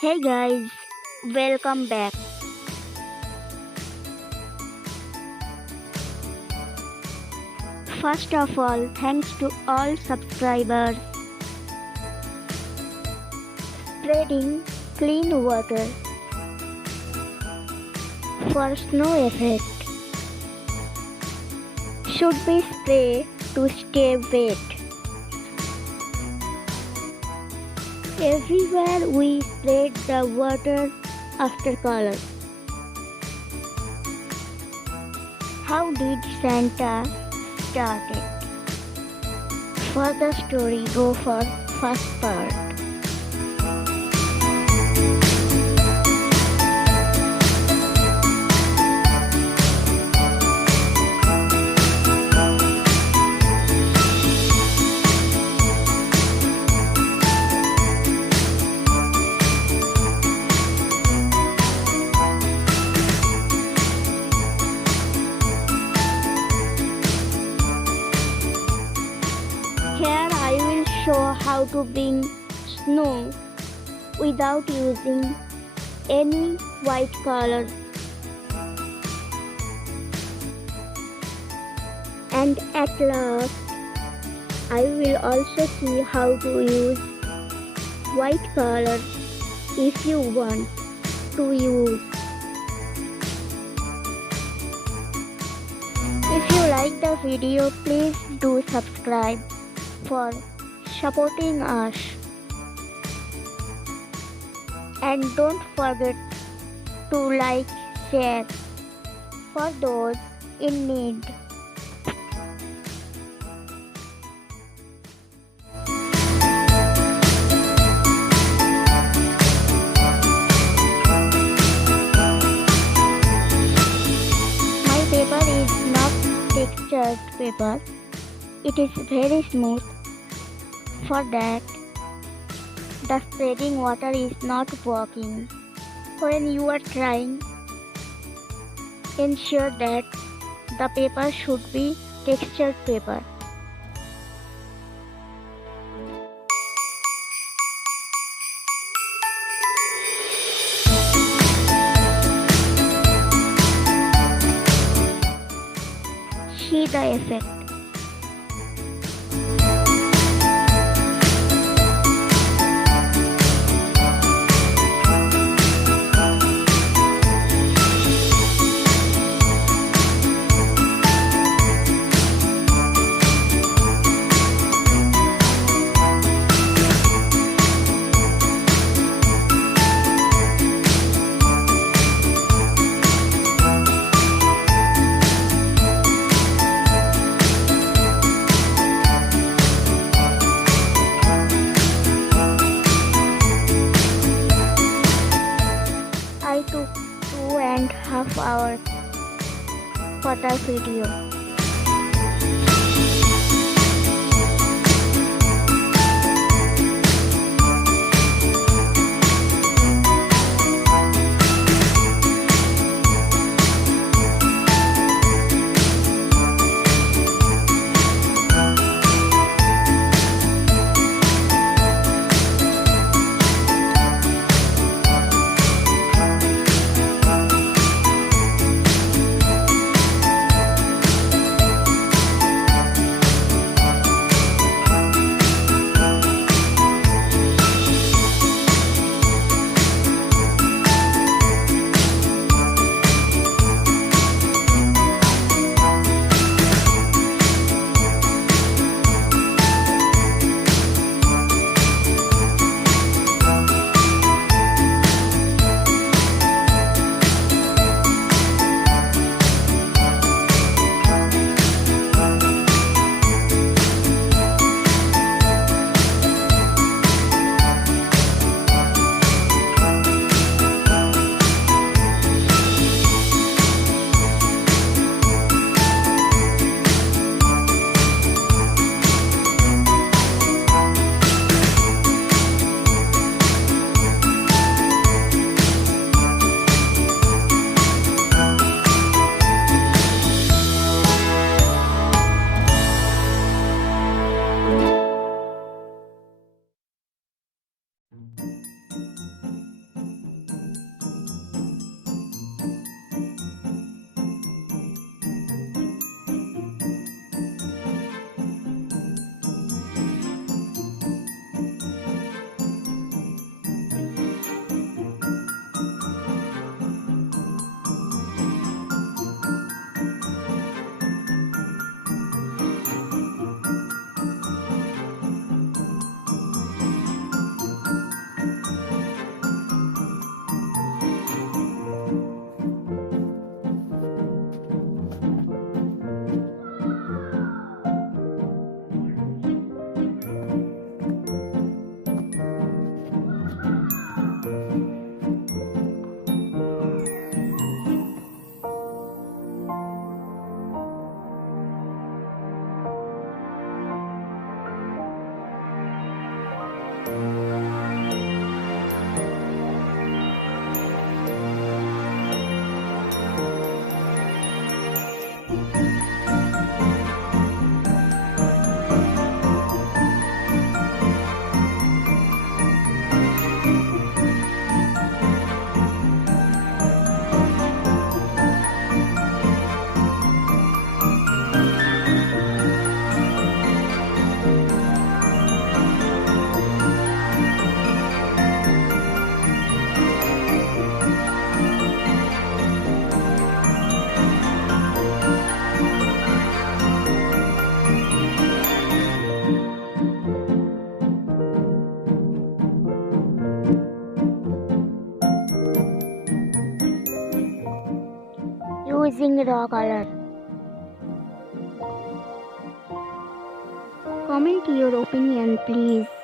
Hey guys, welcome back. First of all, thanks to all subscribers. Spreading clean water for snow effect should be sprayed to stay wet. Everywhere we spread the water after color. How did Santa start it? For the story, go for first part. Here I will show how to bring snow without using any white color. And at last, I will also see how to use white color if you want to use. If you like the video, please do subscribe for supporting us, and don't forget to like, share for those in need. My paper is not textured paper, it is very smooth. For that, the spreading water is not working. When you are trying, ensure that the paper should be textured paper. See the effect. I took 2.5 hours for the video. using raw color. Comment your opinion, please.